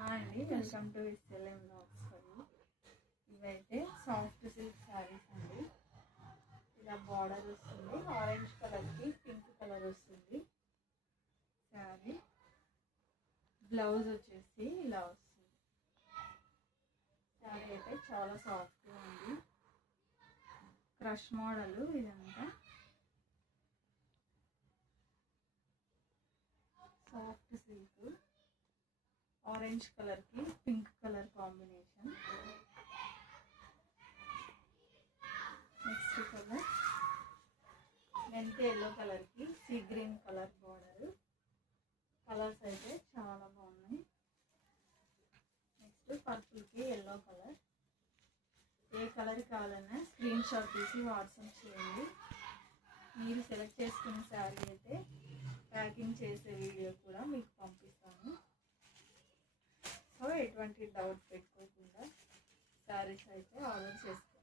Hi అండి, welcome to SLM Vlogs for you. ఇవైతే soft silk saris అండి. ఇలా బార్డర్ వస్తుంది, ఆరెంజ్ కలర్కి పింక్ కలర్ వస్తుంది శారీ. బ్లౌజ్ వచ్చేసి ఇలా వస్తుంది. శారీ అయితే చాలా సాఫ్ట్గా ఉంది. క్రష్ మోడల్ ఇదంతా. సాఫ్ట్ సిల్క్, ఆరెంజ్ కలర్ కి pink colour combination. Next colour మెంతి ఎల్లో కలర్ కి sea green colour border. Colours అయితే చాలా బాగున్నాయి. నెక్స్ట్ పర్పుల్ కి ఎల్లో కలర్. ఏ కలర్ కావాలన్నా స్క్రీన్ షాట్ తీసి వాట్సాప్ చేయండి. మీరు సెలెక్ట్ చేసుకున్న శారీ అయితే ప్యాకింగ్ చేసే వీడియో కూడా మీకు పంపిస్తాను. సో ఎటువంటి డౌట్ పెట్టుకోకుండా శారీస్ అయితే ఆర్డర్ చేసుకోండి.